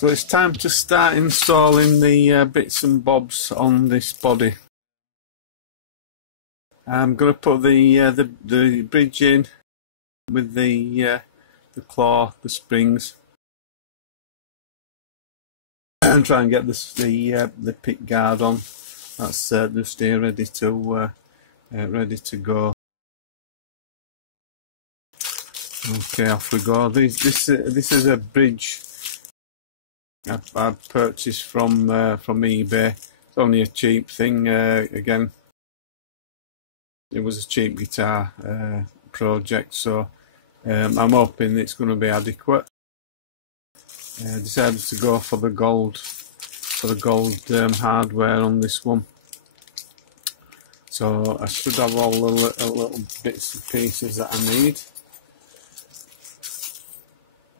So it's time to start installing the bits and bobs on this body. I'm going to put the bridge in with the claw, the springs, and try and get the pick guard on. That's just here ready to go. Okay, off we go. This is a bridge I purchased from eBay. It's only a cheap thing. Again, it was a cheap guitar project, so I'm hoping it's going to be adequate. Decided to go for the gold hardware on this one. So I should have all the little bits and pieces that I need.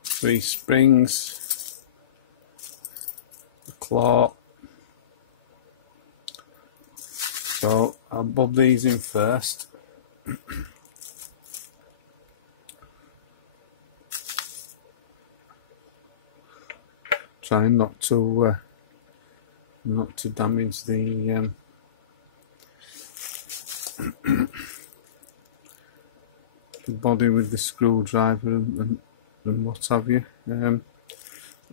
3 springs, the claw. So I'll bob these in first. Trying not to damage the the body with the screwdriver and what have you. It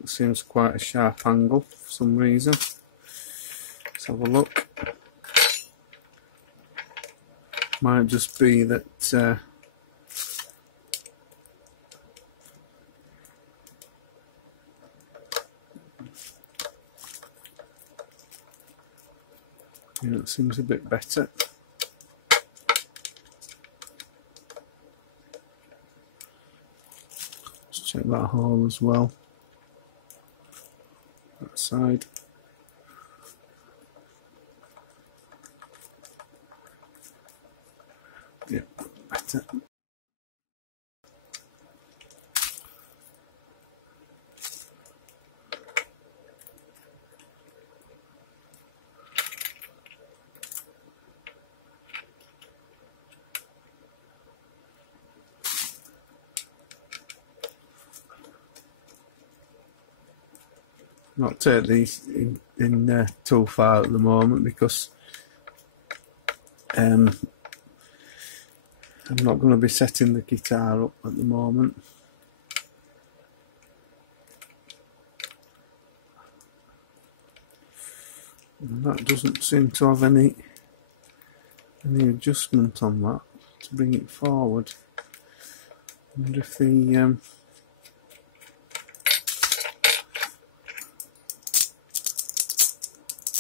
seems quite a sharp angle for some reason. Let's have a look. Might just be that yeah, it seems a bit better. Let's check that hole as well. That side. Yeah, better. Not take these in too far at the moment because I'm not going to be setting the guitar up at the moment. And that doesn't seem to have any adjustment on that to bring it forward. I wonder if the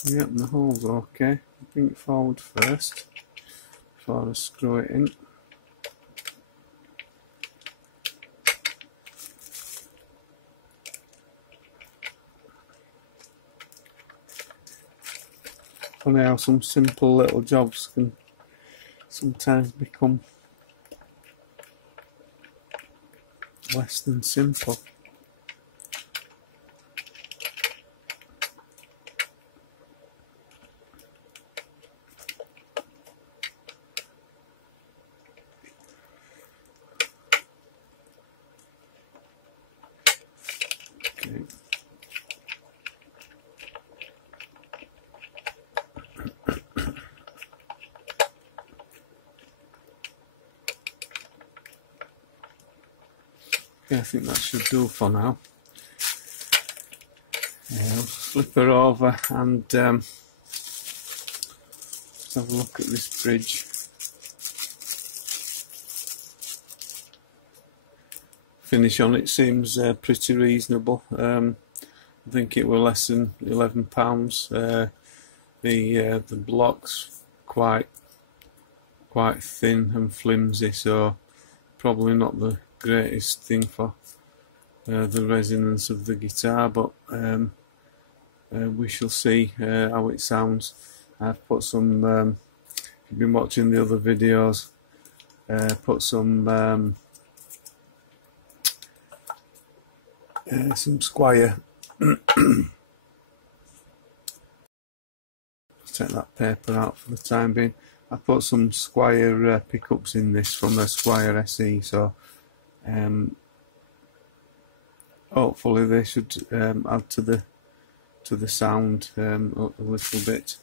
yep, the hole's okay. Bring it forward first before I screw it in. Funny how some simple little jobs can sometimes become less than simple. Okay. Yeah, I think that should do for now. I'll flip her over and let's have a look at this bridge. Finish on it seems pretty reasonable. I think it were less than £11. The block's quite thin and flimsy, so probably not the greatest thing for the resonance of the guitar, but we shall see how it sounds. I've put some, if you've been watching the other videos, put some Squier. Take that paper out for the time being. I put some Squier pickups in this from a Squier SE, so hopefully they should add to the sound a little bit.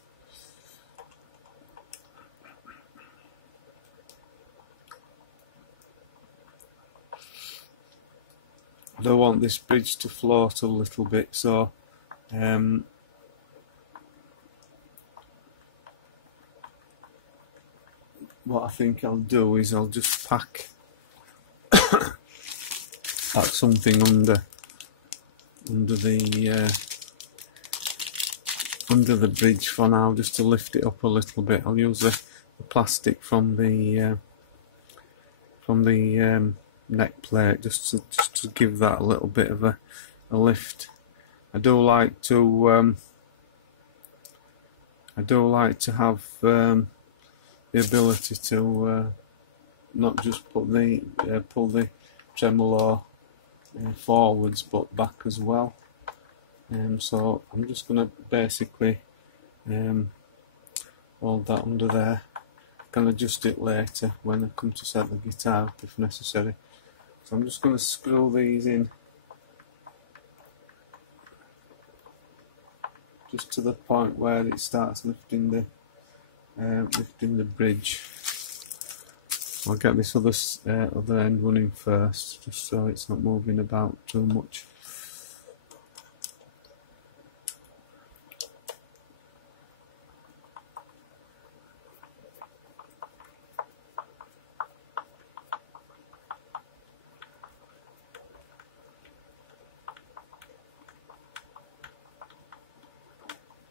I don't want this bridge to float a little bit, so what I think I'll do is I'll just pack something under the bridge for now, just to lift it up a little bit. I'll use the plastic from the neck plate just to give that a little bit of a lift. I do like to have the ability to not just pull the tremolo forwards but back as well. So I'm just going to basically hold that under there. I can adjust it later when I come to set the guitar up if necessary. So I'm just going to screw these in just to the point where it starts lifting the bridge. I'll get this other end running first, just so it's not moving about too much.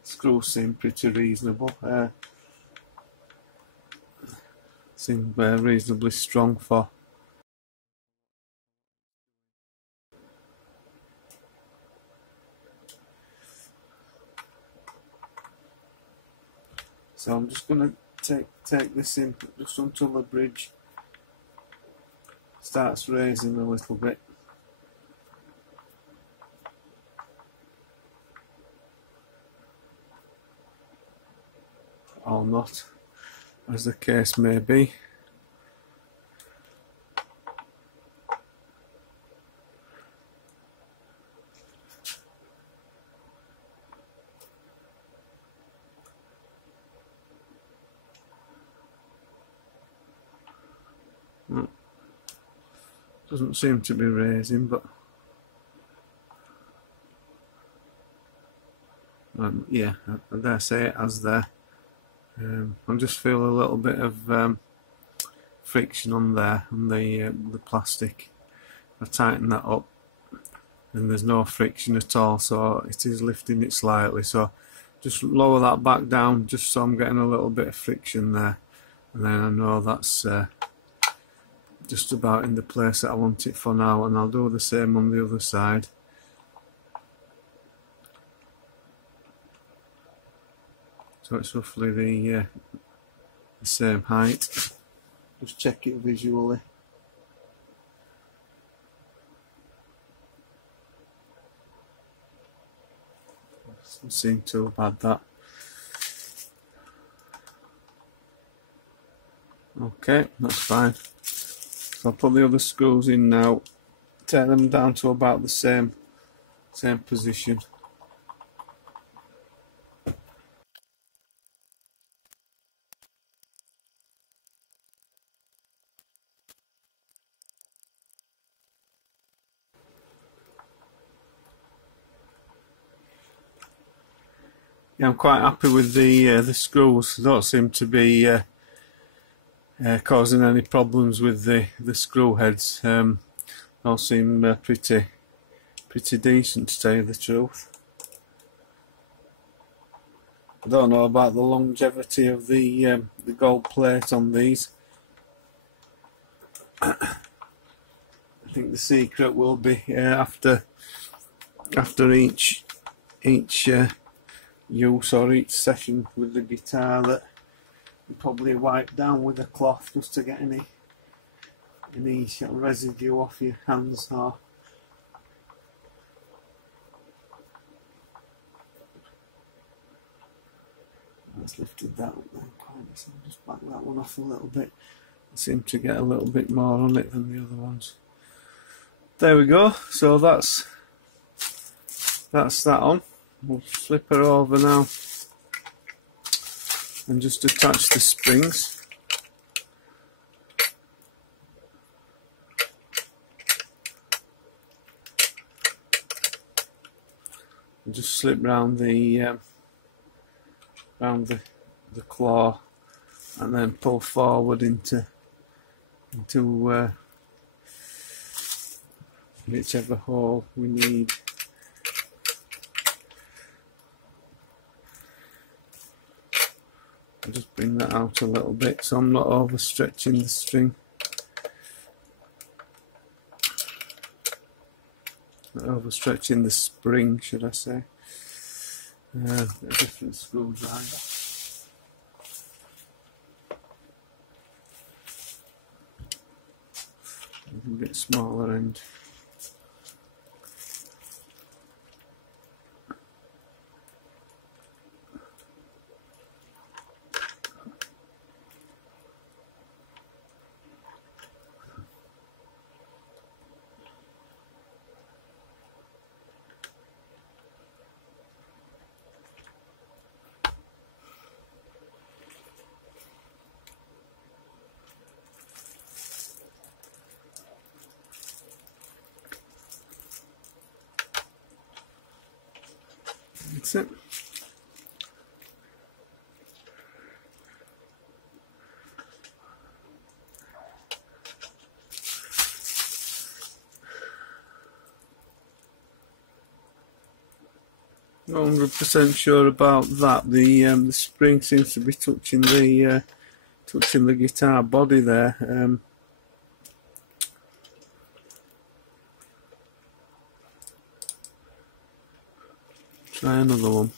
Screws seem pretty reasonable. Seem reasonably strong for. So I'm just going to take this in just until the bridge starts raising a little bit. Or not, as the case may be. Doesn't seem to be raising, but yeah, I dare say it has there. I just feel a little bit of friction on there, on the plastic. I tighten that up and there's no friction at all, so it is lifting it slightly. So just lower that back down, just so I'm getting a little bit of friction there, and then I know that's just about in the place that I want it for now, and I'll do the same on the other side. So it's roughly the same height. Just check it visually. Doesn't seem too bad, that. Okay, that's fine. So I'll put the other screws in now, take them down to about the same position. Yeah, I'm quite happy with the screws. They don't seem to be causing any problems with the screw heads. All seem pretty decent, to tell you the truth. I don't know about the longevity of the gold plate on these. I think the secret will be after each use or each session with the guitar, that you probably wipe down with a cloth just to get any sort of residue off your hands. Or that's lifted that up then quite, so I'll just back that one off a little bit. I seem to get a little bit more on it than the other ones. There we go. So that's that's that on. We'll flip her over now and just attach the springs. And just slip round the claw and then pull forward into whichever hole we need. I'll just bring that out a little bit so I'm not overstretching the string. Not overstretching the spring, should I say. A different screwdriver. A bit smaller end. That's it. Not 100% sure about that. The spring seems to be touching the guitar body there. Try another one.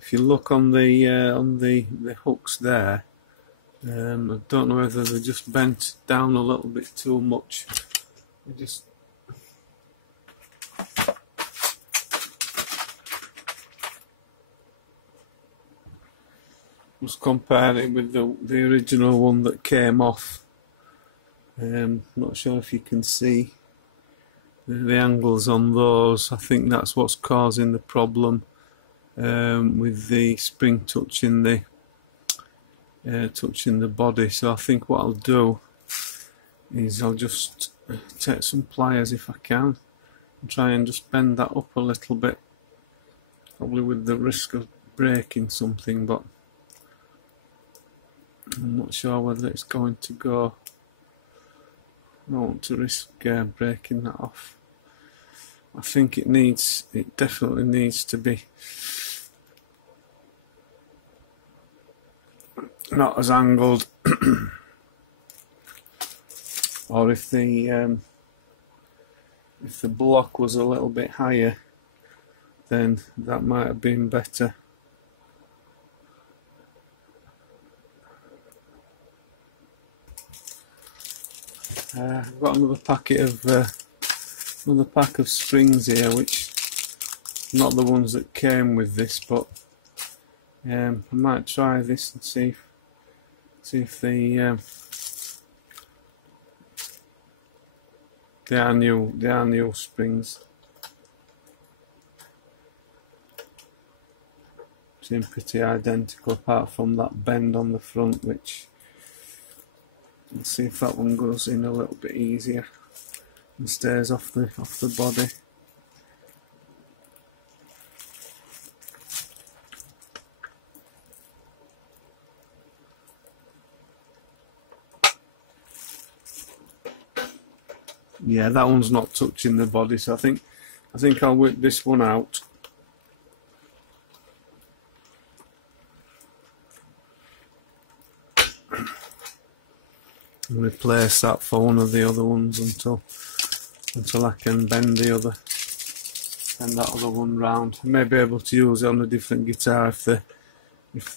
If you look on the hooks there, I don't know whether they're just bent down a little bit too much. I just compare it with the original one that came off. Not sure if you can see the angles on those. I think that's what's causing the problem with the spring touching the body. So I think what I'll do is I'll just take some pliers if I can and try and just bend that up a little bit, probably with the risk of breaking something, but I'm not sure whether it's going to go. I don't want to risk breaking that off. I think it definitely needs to be not as angled. Or if the block was a little bit higher, then that might have been better. I've got another pack of springs here, which not the ones that came with this, but I might try this and see if they are new springs. Seem pretty identical, apart from that bend on the front, which let's see if that one goes in a little bit easier and stays off the body. Yeah, that one's not touching the body, so I think I'll whip this one out. And replace that for one of the other ones until I can bend that other one round. I may be able to use it on a different guitar if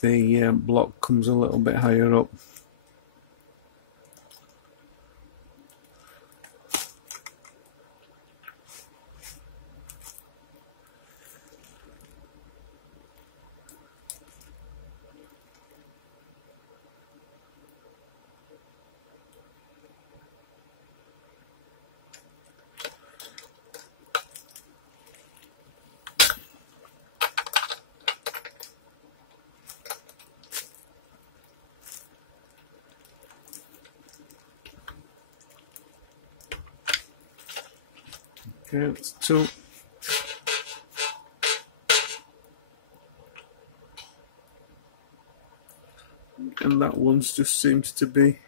the block comes a little bit higher up. Okay, that's 2. And that one's just seems to be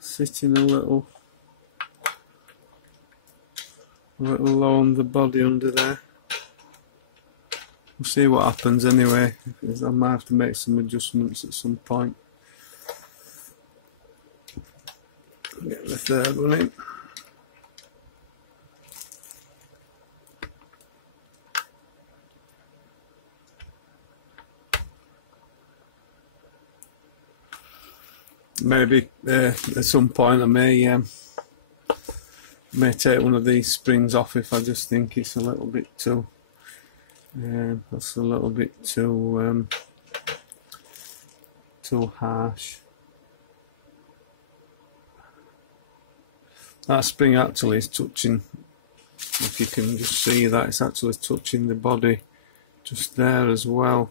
sitting a little low on the body under there. We'll see what happens anyway, because I might have to make some adjustments at some point. Get the third one in. Maybe at some point I may take one of these springs off if I just think it's a little bit too that's a little bit too harsh. That spring actually is touching, if you can just see that, it's actually touching the body just there as well.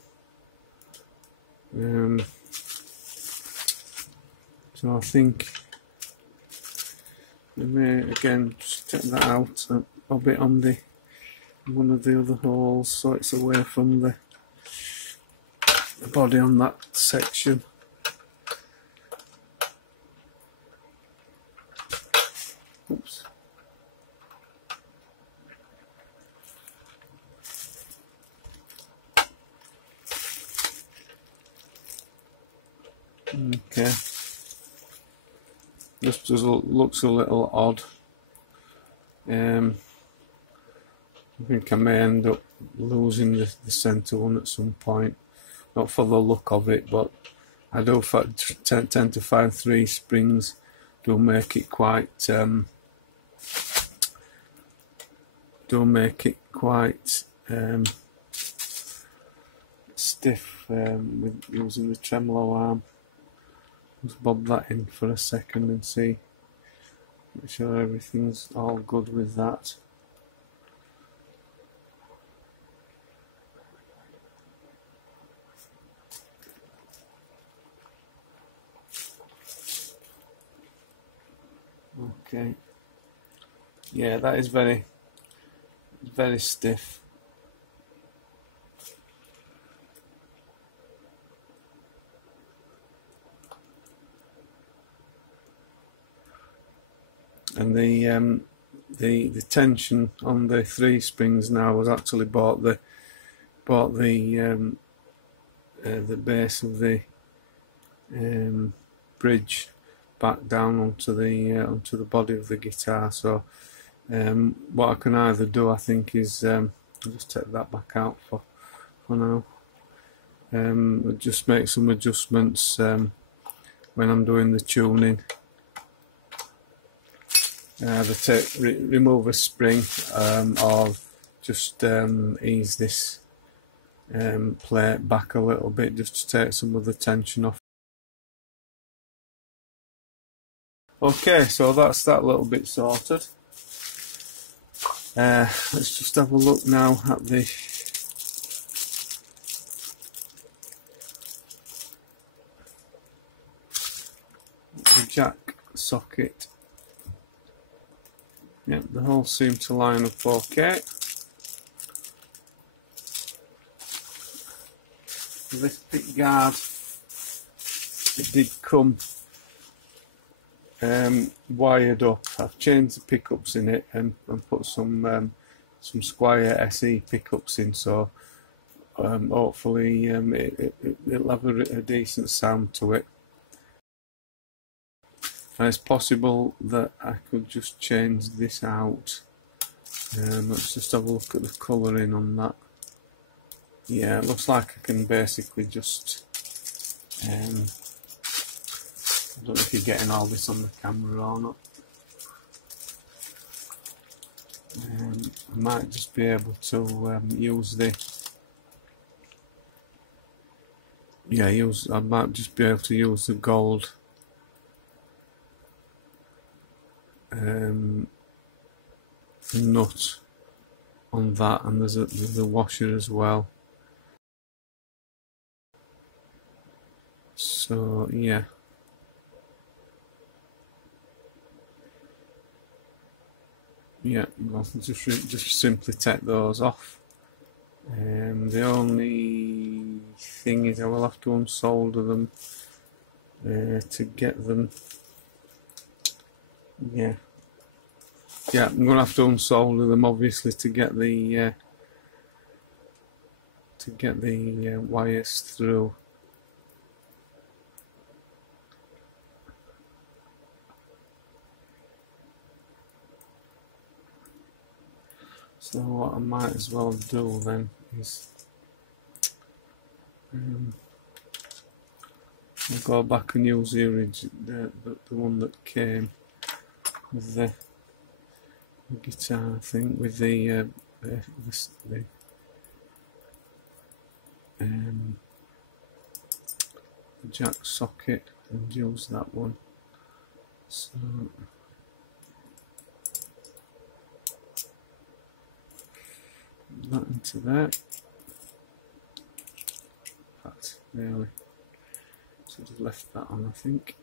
So I think we may again just take that out and bob it on one of the other holes so it's away from the body on that section. Oops. Okay. Just looks a little odd. I think I may end up losing the centre one at some point. Not for the look of it, but I do tend to find 3 springs do make it quite stiff with using the tremolo arm. Just bob that in for a second and see, make sure everything's all good with that. Okay, yeah, that is very stiff. And the tension on the 3 springs now was actually brought the base of the bridge back down onto the body of the guitar. So what I can either do, I think, is I'll just take that back out for now. Just make some adjustments when I'm doing the tuning. Either remove a spring or just ease this plate back a little bit just to take some of the tension off. Okay, so that's that little bit sorted. Let's just have a look now at the jack socket. Yep, the holes seem to line up okay. This pick guard, it did come wired up. I've changed the pickups in it and put some Squier SE pickups in, so hopefully it'll have a decent sound to it. And it's possible that I could just change this out. Let's just have a look at the colouring on that. Yeah, it looks like I can basically just I don't know if you're getting all this on the camera or not. I might just be able to use the I might just be able to use the gold nut on that, and there's a washer as well. So yeah, yeah, well, just simply take those off. The only thing is I will have to unsolder them to get them. Yeah, I'm gonna have to unsolder them obviously to get the wires through. So what I might as well do then is I'll go back and use the one that came with the guitar, I think, with the jack socket, and use that one. So that into there. In fact, really, so just left that on, I think.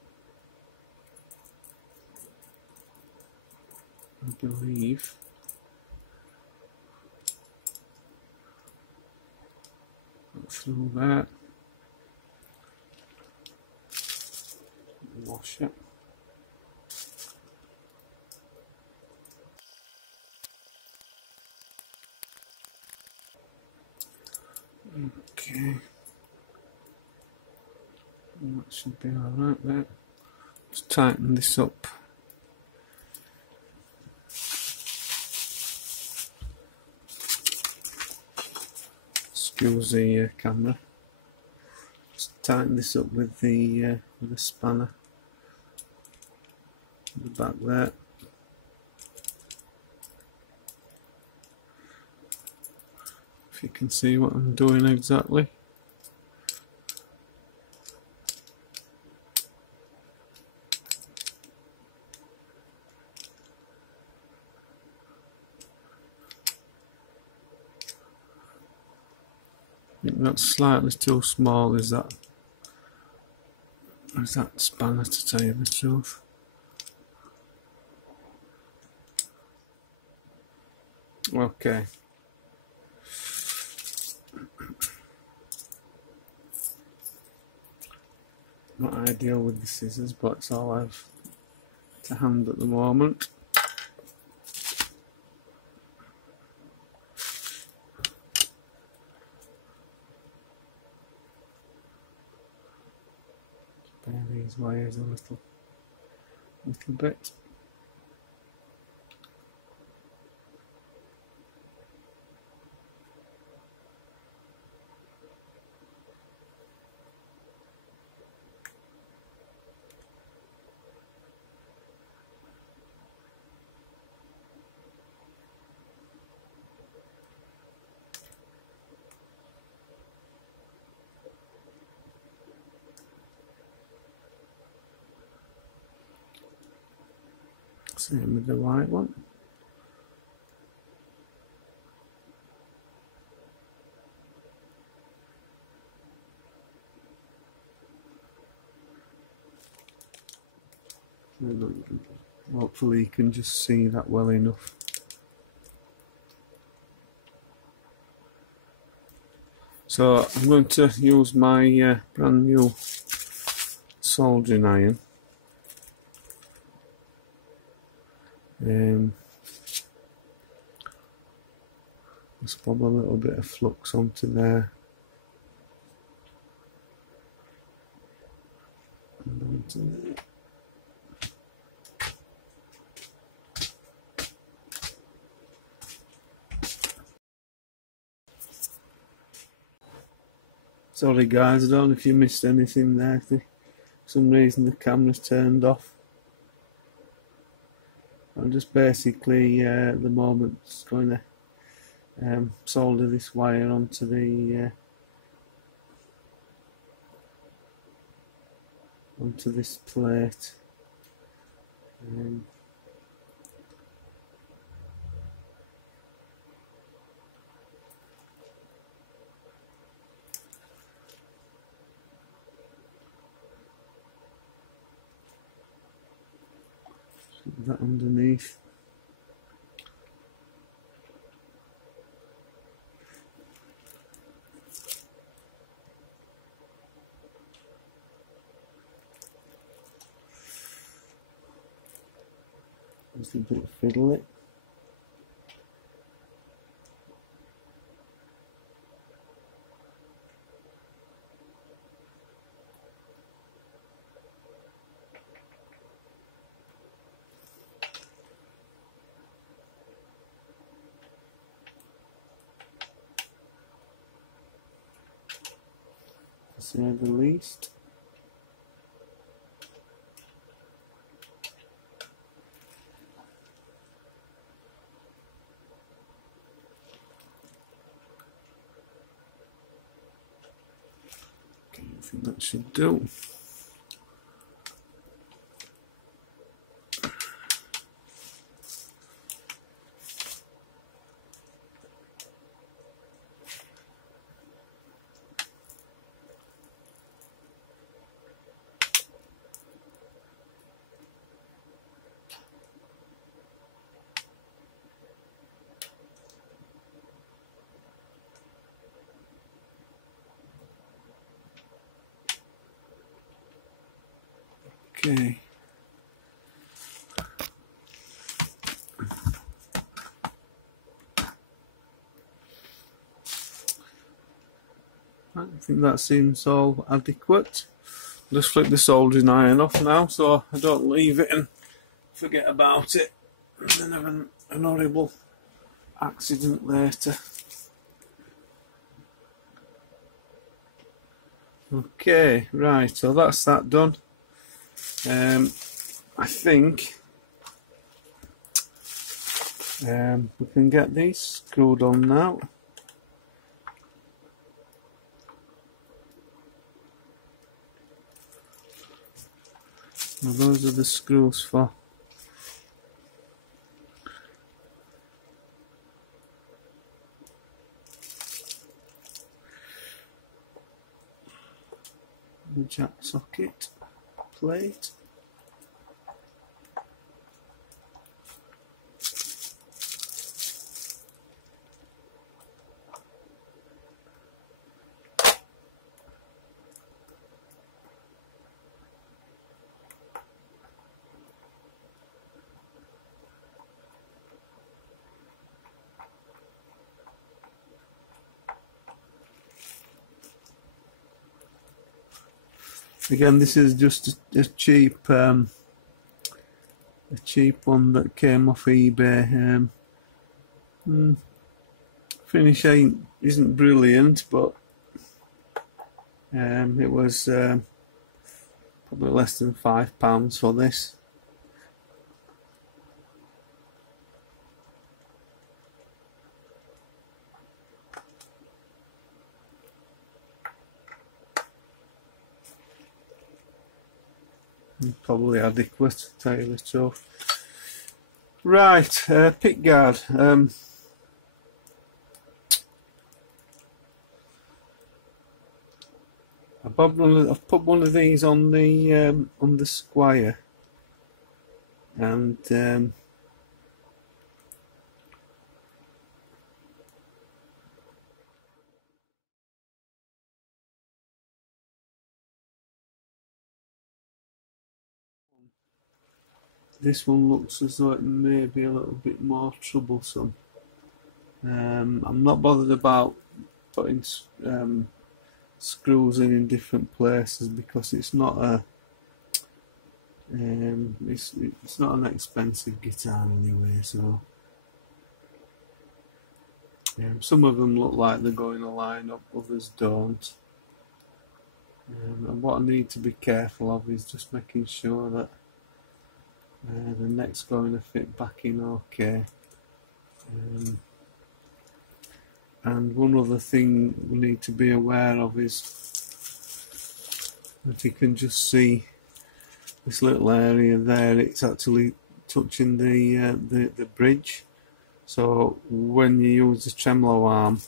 I believe. Through that. Wash it. Okay. That should be alright there. Just tighten this up. Excuse the camera. Just tighten this up with the spanner. The back there. If you can see what I'm doing exactly. I think that's slightly too small, is that spanner, to tell you the truth. Okay. Not ideal with the scissors, but it's all I've to hand at the moment. Bare these wires a little bit. Same with the white one. Hopefully you can just see that well enough. So I'm going to use my brand new soldering iron. Just pop a little bit of flux onto there. And onto there. Sorry guys, I don't know if you missed anything there. For some reason the camera's turned off. I'm just basically at the moment just going to solder this wire onto this plate. That underneath. Just a bit fiddly. To say the least. Okay, I think that should do. Okay. I think that seems all adequate. Just flip the soldering iron off now so I don't leave it and forget about it and then have an horrible accident later. Okay, right, so that's that done. I think we can get these screwed on now. Well, those are the screws for the jack socket plate. Again, this is just a cheap one that came off eBay. Finish isn't brilliant, but it was probably less than £5 for this. Probably adequate, to tell you the truth. Right, pick guard. I've put one of these on the Squire, and this one looks as though it may be a little bit more troublesome. I'm not bothered about putting screws in different places because it's not it's not an expensive guitar anyway. So some of them look like they're going to line up, others don't. And what I need to be careful of is just making sure that the neck's going to fit back in okay. And one other thing we need to be aware of is that you can just see this little area there, it's actually touching the bridge. So when you use the tremolo arm,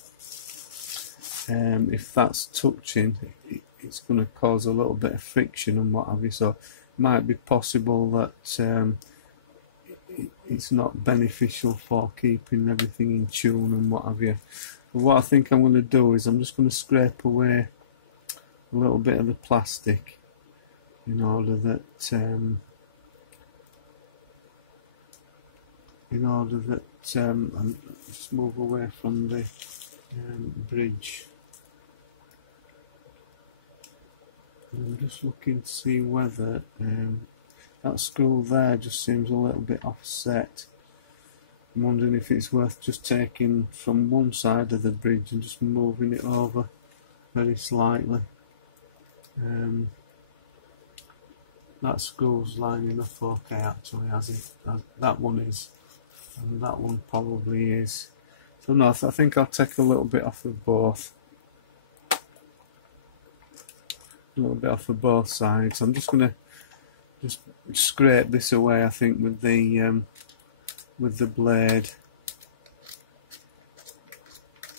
if that's touching, it's going to cause a little bit of friction and what have you. So it might be possible that it's not beneficial for keeping everything in tune and what have you. But what I think I'm going to do is I'm just going to scrape away a little bit of the plastic in order that in order that and just move away from the bridge. I'm just looking to see whether that screw there just seems a little bit offset. I'm wondering if it's worth just taking from one side of the bridge and just moving it over very slightly. That screw's lining up okay actually, as that one is, and that one probably is. So no, I think I'll take a little bit off of both. A little bit off of both sides. I'm just going to just scrape this away, I think, with the blade,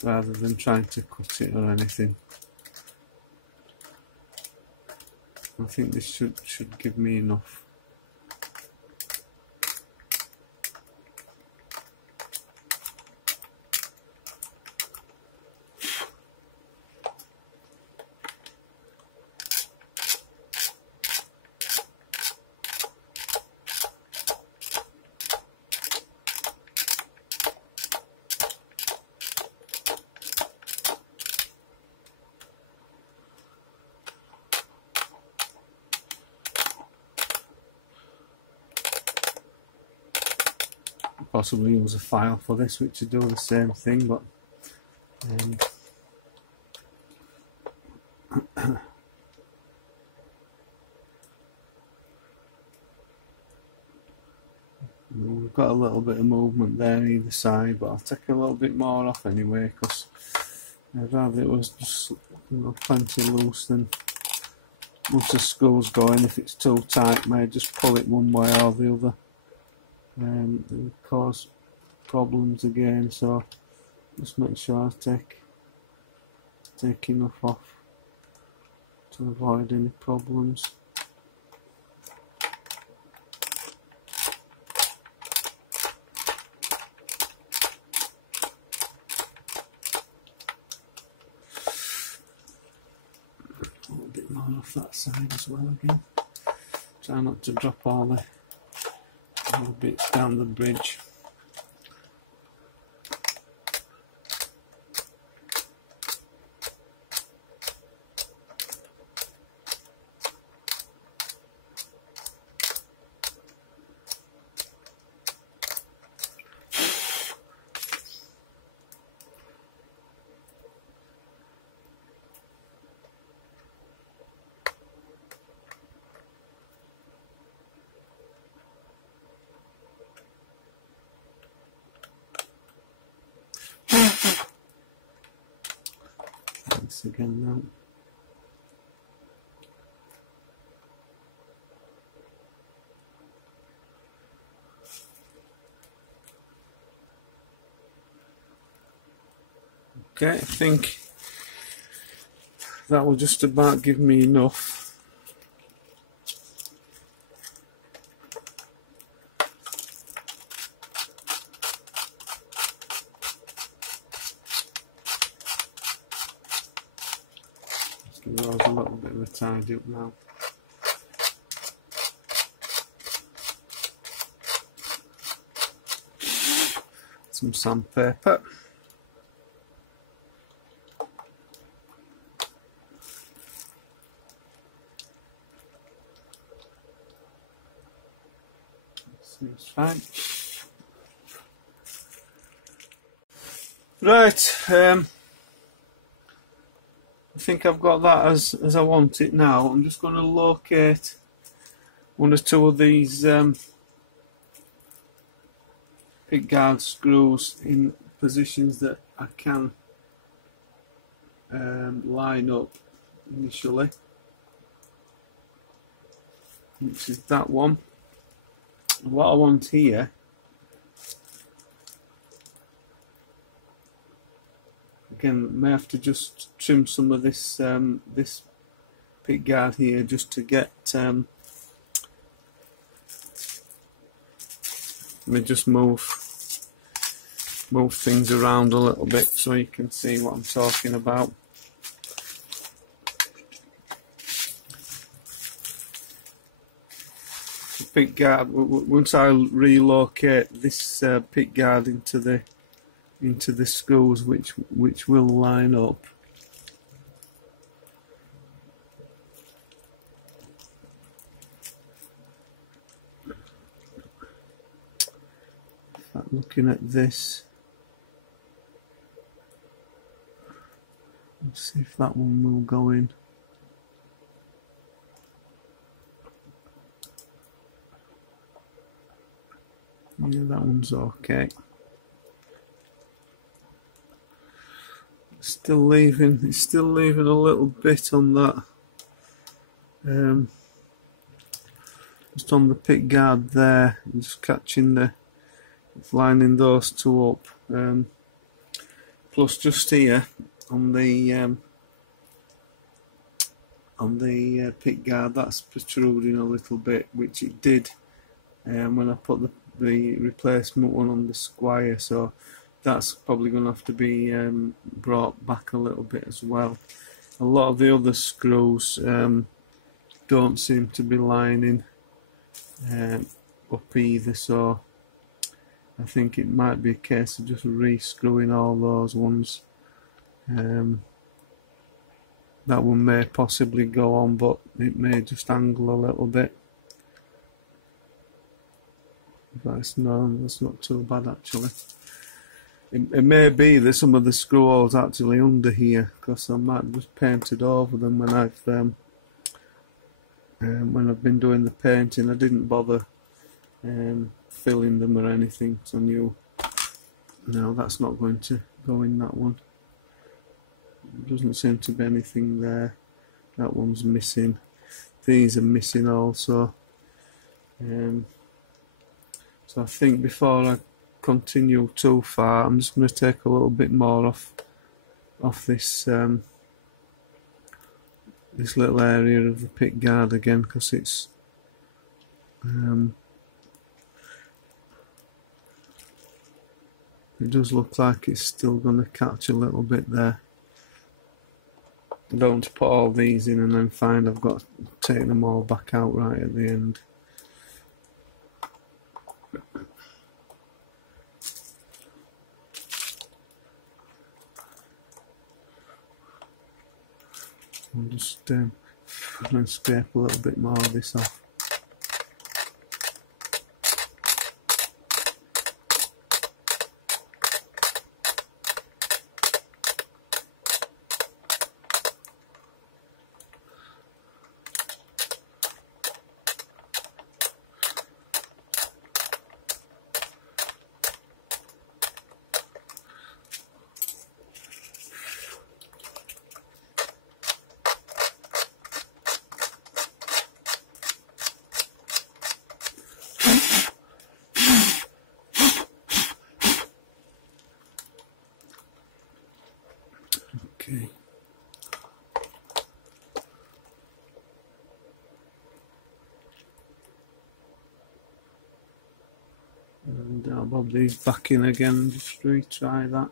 rather than trying to cut it or anything. I think this should give me enough. Possibly use a file for this which would do the same thing, but we've got a little bit of movement there either side, but I'll take a little bit more off anyway, because I'd rather it was just, plenty loose than once the screw's going. If it's too tight, may just pull it one way or the other. It would cause problems again, so just make sure I take enough off to avoid any problems. A little bit more off that side as well again. Try not to drop all the bits down the bridge. Thanks again now. Okay, I think that will just about give me enough. Give those a little bit of a tidy up now. Some sandpaper. Seems fine. Right, I think I've got that as I want it now. I'm just going to locate one or two of these pickguard screws in positions that I can line up initially, which is that one. And what I want here, again, may have to just trim some of this this pickguard here just to get let me just move things around a little bit so you can see what I'm talking about. pick guard, once I relocate this pick guard into the screws, which will line up. Looking at this, let's see if that one will go in. Yeah, that one's okay. It's still leaving a little bit on that. Just on the pick guard there, just catching the, lining those two up. Plus just here on the pick guard, that's protruding a little bit, which it did when I put the replacement one on the Squire, so that's probably going to have to be brought back a little bit as well. A lot of the other screws don't seem to be lining up either, so I think it might be a case of just re-screwing all those ones. That one may possibly go on, but it may just angle a little bit. That's not too bad actually. It may be that some of the screw holes actually under here, because I might have just painted over them when I've been doing the painting. I didn't bother filling them or anything, so I knew no, that's not going to go in that one. There doesn't seem to be anything there. That one's missing. These are missing also. So I think before I continue too far, I'm just going to take a little bit more off this this little area of the pick guard again, because it's it does look like it's still going to catch a little bit there. I don't want to put all these in and then find I've got to take them all back out right at the end. I'll just scrape a little bit more of this off. Okay. And I'll bob these back in again and just retry that.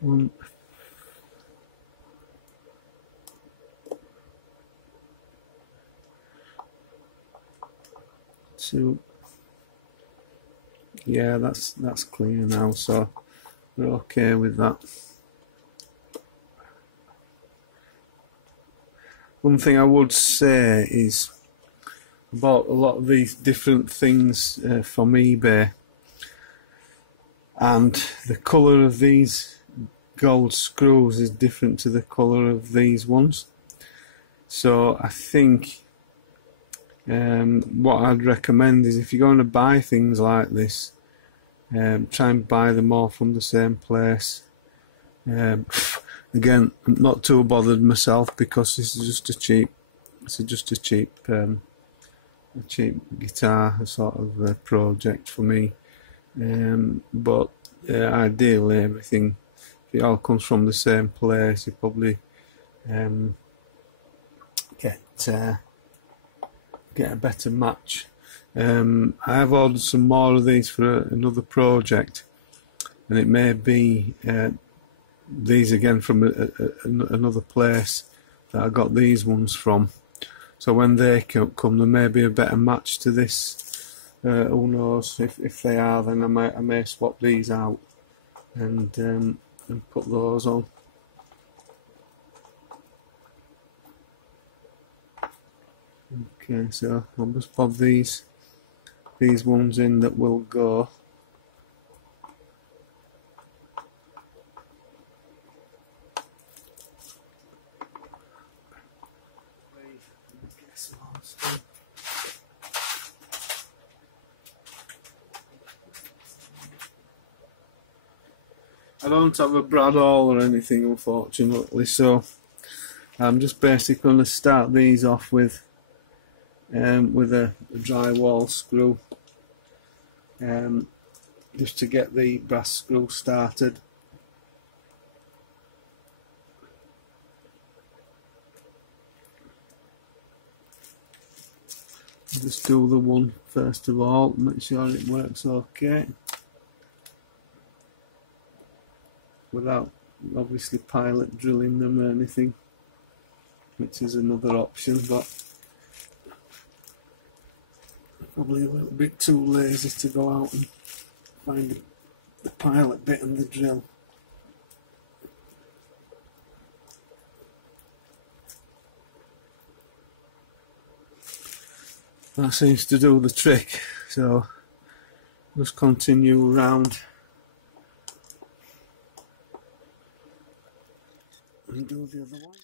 One. Two. Yeah, that's clear now, so we're okay with that. One thing I would say is I bought a lot of these different things from eBay, and the colour of these gold screws is different to the colour of these ones. So I think what I'd recommend is, if you're going to buy things like this, try and buy them all from the same place. Again, I'm not too bothered myself, because this is just a cheap guitar sort of project for me. But ideally, everything, if it all comes from the same place, you probably get a better match. I have ordered some more of these for another project, and it may be these again from another place, that I got these ones from. So when they come, there may be a better match to this. Who knows? If they are, then I may swap these out and put those on. Okay, so I'll just pop these ones in that will go. I don't have a brad awl or anything, unfortunately, so I'm just basically going to start these off with a drywall screw, just to get the brass screw started. Just do the one first of all, make sure it works okay, without obviously pilot drilling them or anything, which is another option, but probably a little bit too lazy to go out and find the pilot bit and the drill. That seems to do the trick, so just continue around and do the other one.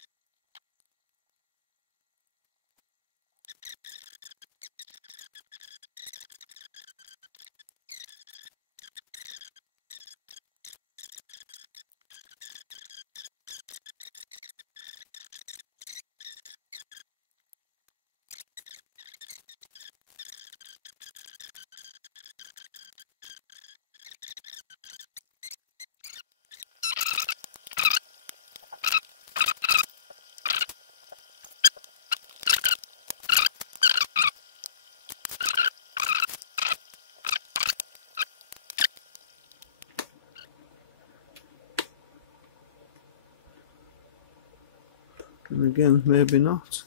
And again, maybe not.